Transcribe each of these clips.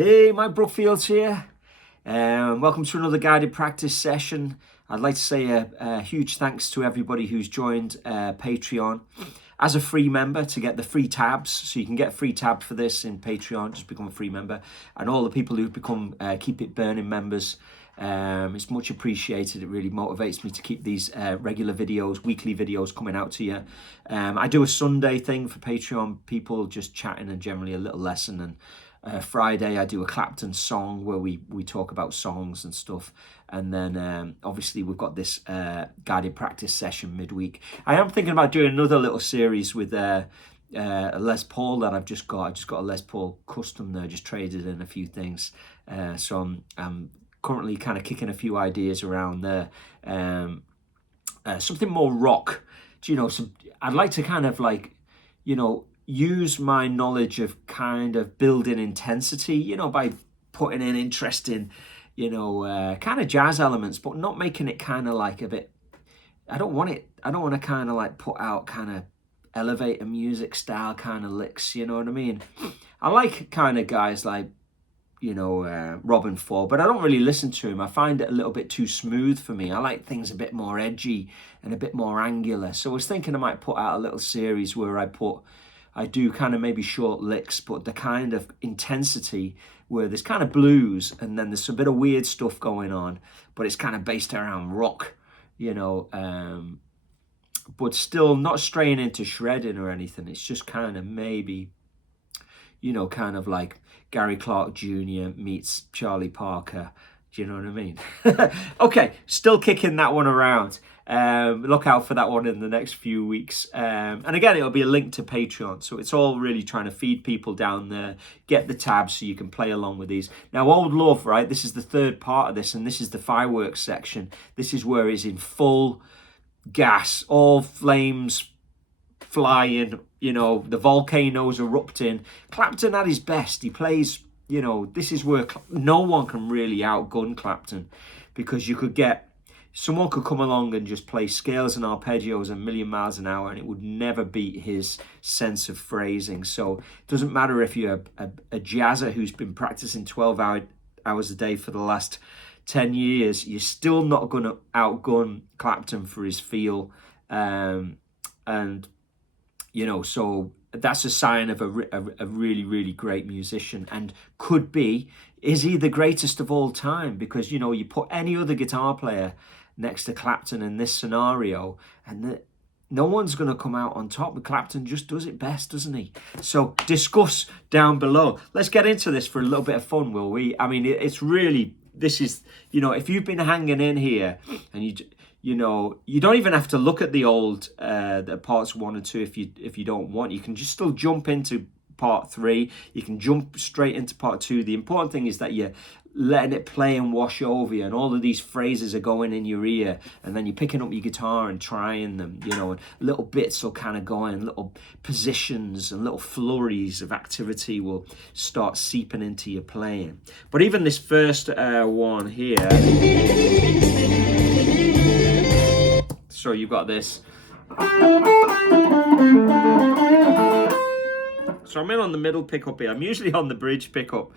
Hey, Mike Brookfield here. Welcome to another guided practice session. I'd like to say a huge thanks to everybody who's joined Patreon as a free member to get the free tabs. So you can get a free tab for this in Patreon, just become a free member. And all the people who've become Keep It Burning members, it's much appreciated. It really motivates me to keep these regular videos, weekly videos coming out to you. I do a Sunday thing for Patreon people, just chatting and generally a little lesson. And Friday I do a Clapton song where we talk about songs and stuff, and then obviously we've got this guided practice session midweek. I am thinking about doing another little series with a Les Paul that I've just got a Les Paul custom there, just traded in a few things, so I'm currently kind of kicking a few ideas around there. Something more rock, I'd like to kind of like, use my knowledge of kind of building intensity, by putting in interesting, kind of jazz elements, but not making it kind of like a bit, I don't want to kind of like put out kind of elevator music style kind of licks, you know what I mean? I like kind of guys like, Robin Ford, but I don't really listen to him. I find it a little bit too smooth for me. I like things a bit more edgy and a bit more angular. So I was thinking I might put out a little series where I do kind of maybe short licks, but the kind of intensity where there's kind of blues and then there's a bit of weird stuff going on, but it's kind of based around rock, but still not straying into shredding or anything. It's just kind of maybe, kind of like Gary Clark Jr. meets Charlie Parker. Do you know what I mean? Okay, still kicking that one around. Look out for that one in the next few weeks. And again, it'll be a link to Patreon. So it's all really trying to feed people down there, get the tabs so you can play along with these. Now, Old Love, right? This is the third part of this, and this is the fireworks section. This is where it's in full gas, all flames flying, the volcanoes erupting. Clapton at his best. He plays, this is where no one can really outgun Clapton, because someone could come along and just play scales and arpeggios a million miles an hour and it would never beat his sense of phrasing. So it doesn't matter if you're a jazzer who's been practicing 12 hours a day for the last 10 years, you're still not going to outgun Clapton for his feel. So that's a sign of a really, really great musician, and is he the greatest of all time? Because, you put any other guitar player next to Clapton in this scenario, and no one's going to come out on top. But Clapton just does it best, doesn't he? So discuss down below. Let's get into this for a little bit of fun, will we? I mean, it's really, this is, if you've been hanging in here and you don't even have to look at the old the parts 1 and 2 if you don't want. You can just still jump into part 3. You can jump straight into part 2. The important thing is that you're letting it play and wash over you, and all of these phrases are going in your ear, and then you're picking up your guitar and trying them, and little bits will kind of go in, little positions and little flurries of activity will start seeping into your playing. But even this first one here, so you've got this. So I'm in on the middle pickup here. I'm usually on the bridge pickup,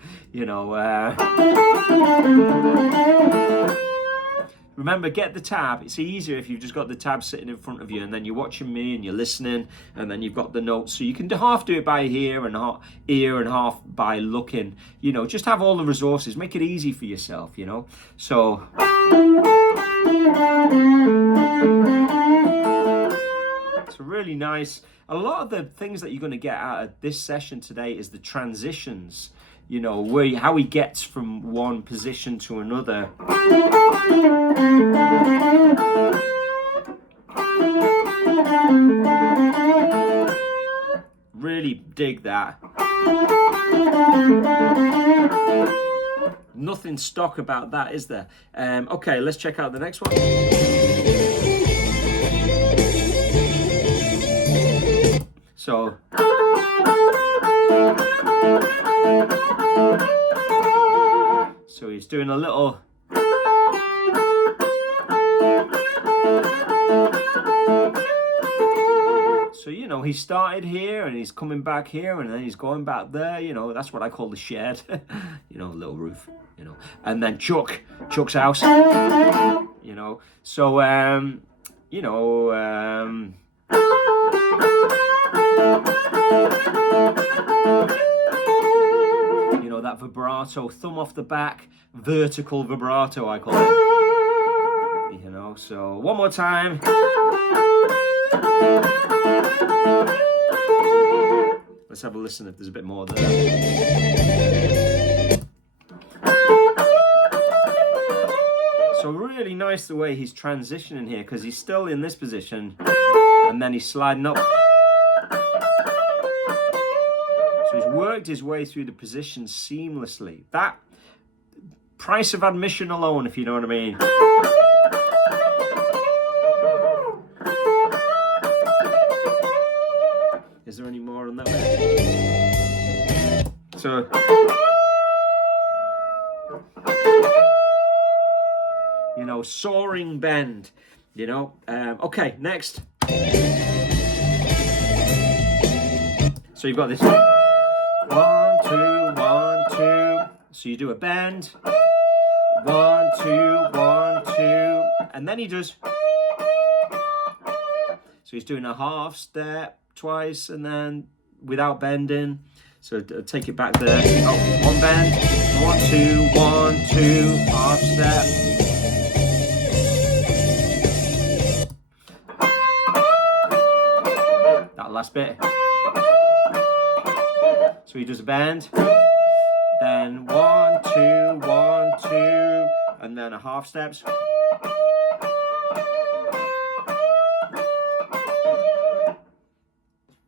Remember, get the tab. It's easier if you've just got the tab sitting in front of you, and then you're watching me and you're listening, and then you've got the notes. So you can half do it by ear and half by looking. Just have all the resources. Make it easy for yourself, So it's really nice. A lot of the things that you're going to get out of this session today is the transitions, how he gets from one position to another. Really dig that. Nothing stock about that, is there? Okay, let's check out the next one. So he's doing a little. So, you know, he started here and he's coming back here and then he's going back there, you know, that's what I call the shed, you know, little roof, you know. And then Chuck's house, you know. So, you know, you know, that vibrato, thumb off the back, vertical vibrato, I call it. You know, so one more time. Let's have a listen if there's a bit more there. So really nice the way he's transitioning here, because he's still in this position and then he's sliding up. So he's worked his way through the position seamlessly. That price of admission alone, if you know what I mean. Is there any more on that one? So, you know, soaring bend, you know. Okay, next. So you've got this 1, 2, 1, 2. So you do a bend, 1, 2, 1, 2, and then he does. So he's doing a half step twice and then without bending. So take it back there. Oh, one bend, 1, 2, 1, 2, half step. That last bit. So he does a bend, then 1, 2, 1, 2, and then a half steps.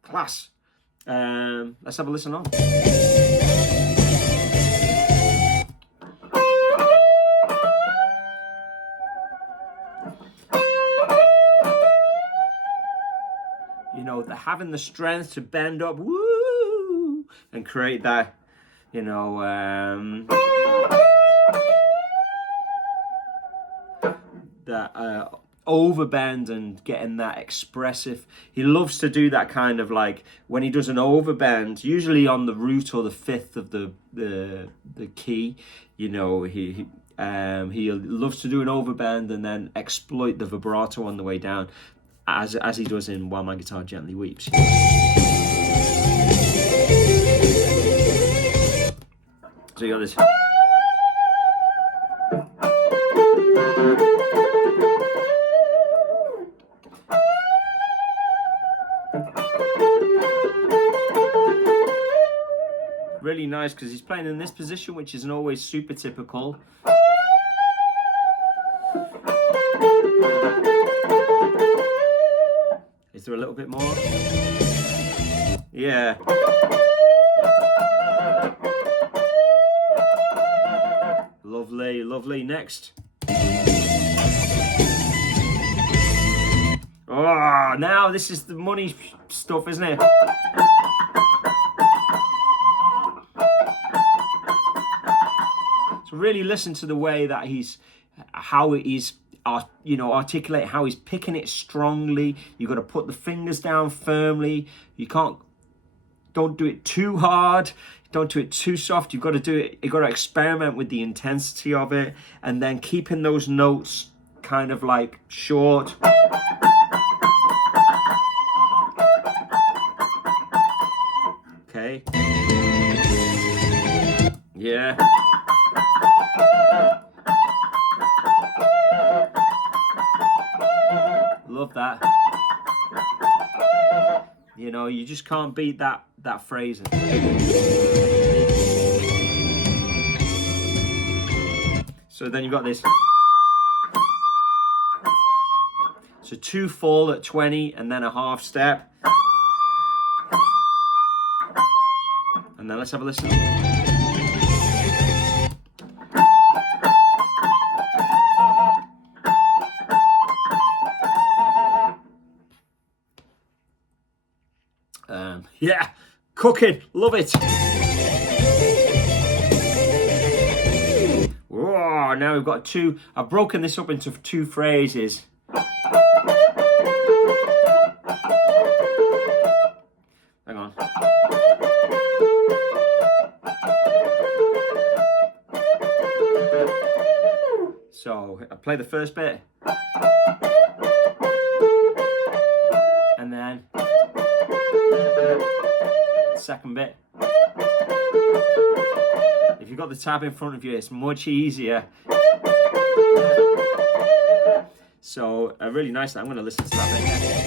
Class. Let's have a listen on. You know, having the strength to bend up, woo, and create that, you know, that overbend and getting that expressive. He loves to do that kind of, like when he does an overbend, usually on the root or the fifth of the key, you know, he loves to do an overbend and then exploit the vibrato on the way down, as he does in While My Guitar Gently Weeps. So you got this. Really nice, because he's playing in this position, which isn't always super typical. Is there a little bit more? Yeah. Lovely, lovely. Next. Oh, now this is the money stuff, isn't it? So really listen to the way that articulate how he's picking it strongly. You've got to put the fingers down firmly. Don't do it too hard. Don't do it too soft. You've got to experiment with the intensity of it, and then keeping those notes kind of like short. Okay. Yeah. Love that. You know, you just can't beat that phrasing. So then you've got this. So 2 fall at 20 and then a half step. And then let's have a listen. Yeah, cooking, love it. Whoa, now we've got I've broken this up into 2 phrases. Hang on. So I play the first bit, and then second bit. If you've got the tab in front of you, it's much easier. So really nice. I'm going to listen to that bit again.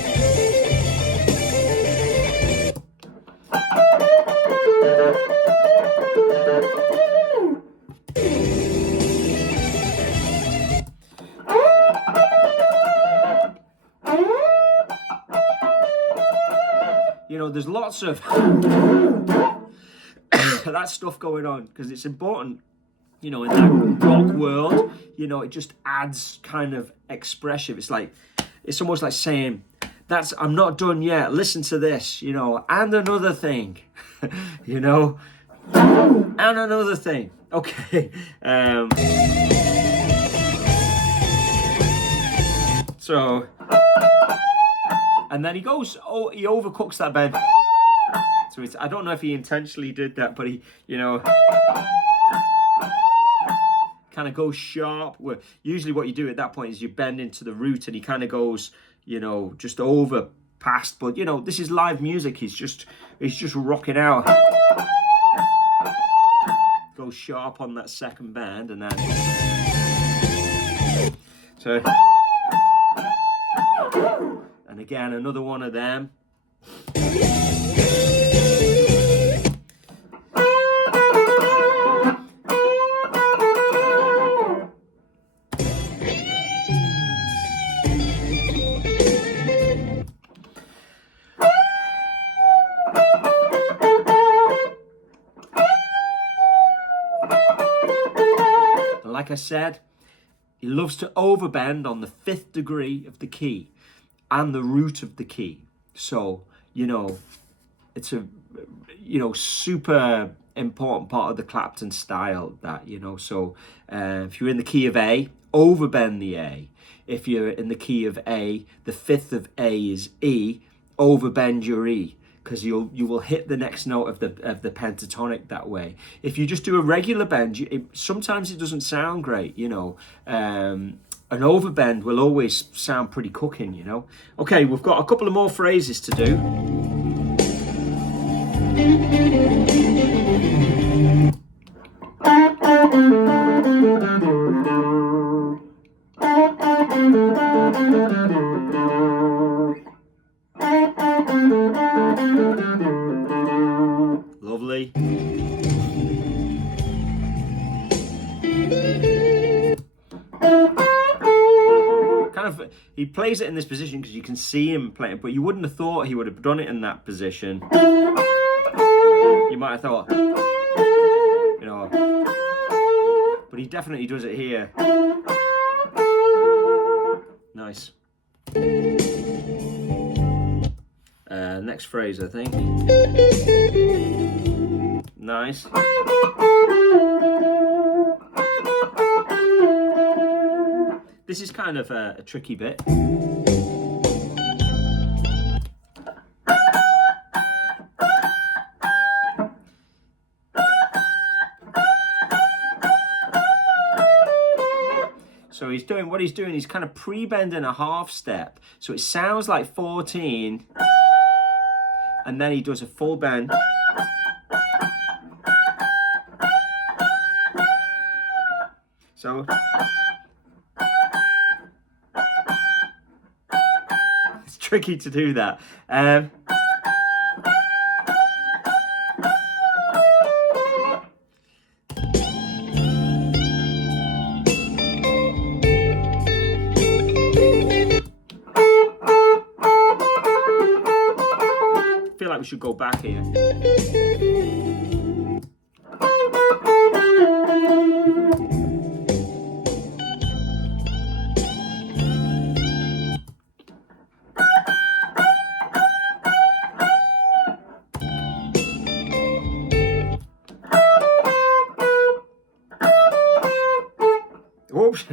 You know, there's lots of that stuff going on because it's important, you know, in that rock world. You know, it just adds kind of expression. It's like, it's almost like saying, I'm not done yet, listen to this, you know, and another thing, you know, and another thing. Okay. So, and then he goes, he overcooks that bend. So I don't know if he intentionally did that, but he, you know, kind of goes sharp. Where usually what you do at that point is you bend into the root, and he kind of goes, you know, just over past. But you know, this is live music. He's just rocking out. Goes sharp on that second bend, and then so, and again another one of them. Like I said, he loves to overbend on the 5th degree of the key and the root of the key. So, you know, it's a, you know, super important part of the Clapton style, that, you know. So if you're in the key of A, overbend the A. If you're in the key of A, the 5th of A is E, overbend your E, because you will hit the next note of the pentatonic that way. If you just do a regular bend, sometimes it doesn't sound great, you know. An overbend will always sound pretty cooking, you know. Okay, we've got a couple of more phrases to do. Lovely. Kind of, he plays it in this position because you can see him playing, but you wouldn't have thought he would have done it in that position. You might have thought, you know, but he definitely does it here. Nice. Next phrase, I think. Nice. This is kind of a tricky bit. So he's doing what he's doing. He's kind of pre-bending a half step, so it sounds like 14, and then he does a full bend. So it's tricky to do that. I feel like we should go back here. Oops.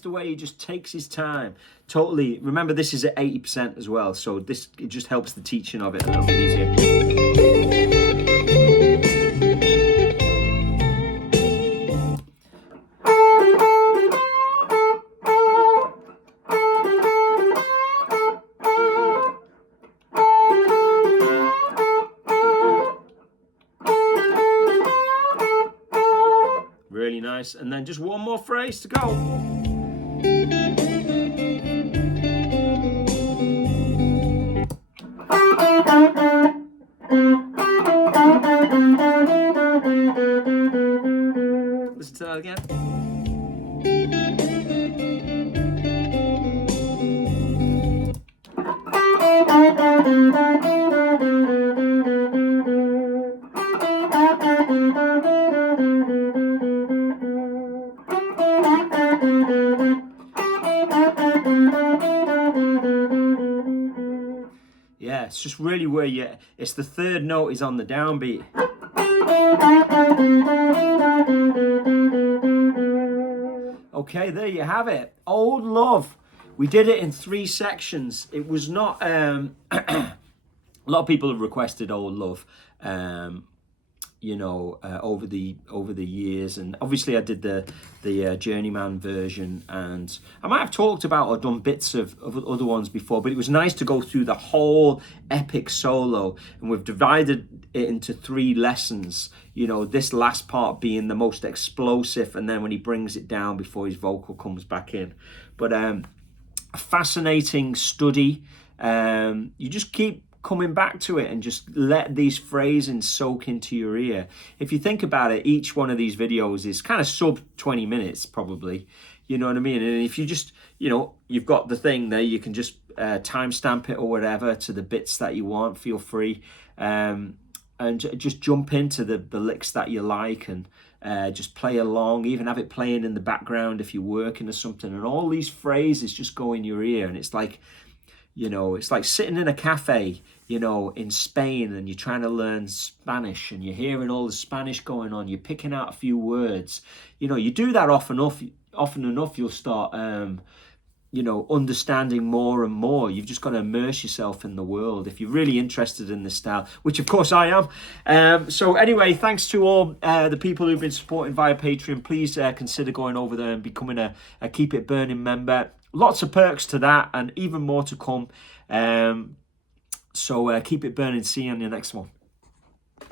the way he just takes his time. Totally. Remember, this is at 80% as well, so it just helps the teaching of it a little bit easier. Really nice. And then just one more phrase to go. Listen to that again. Yeah, it's just really where it's the third note is on the downbeat. Okay, there you have it. Old Love. We did it in 3 sections. It was not, a lot of people have requested Old Love, over the years, and obviously I did the Journeyman version, and I might have talked about or done bits of other ones before, but it was nice to go through the whole epic solo, and we've divided it into 3 lessons, this last part being the most explosive, and then when he brings it down before his vocal comes back in. But a fascinating study. You just keep coming back to it and just let these phrasings soak into your ear. If you think about it, each one of these videos is kind of sub 20 minutes probably, you know what I mean? And if you just, you've got the thing there, you can just timestamp it or whatever to the bits that you want, feel free, and just jump into the licks that you like, and just play along, even have it playing in the background if you're working or something, and all these phrases just go in your ear. And it's like, it's like sitting in a cafe, in Spain, and you're trying to learn Spanish, and you're hearing all the Spanish going on, you're picking out a few words. You do that often enough, you'll start, understanding more and more. You've just got to immerse yourself in the world if you're really interested in this style, which of course I am. So anyway, thanks to all the people who've been supporting via Patreon. Please consider going over there and becoming a Keep It Burning member. Lots of perks to that, and even more to come. So keep it burning. See you on the next one.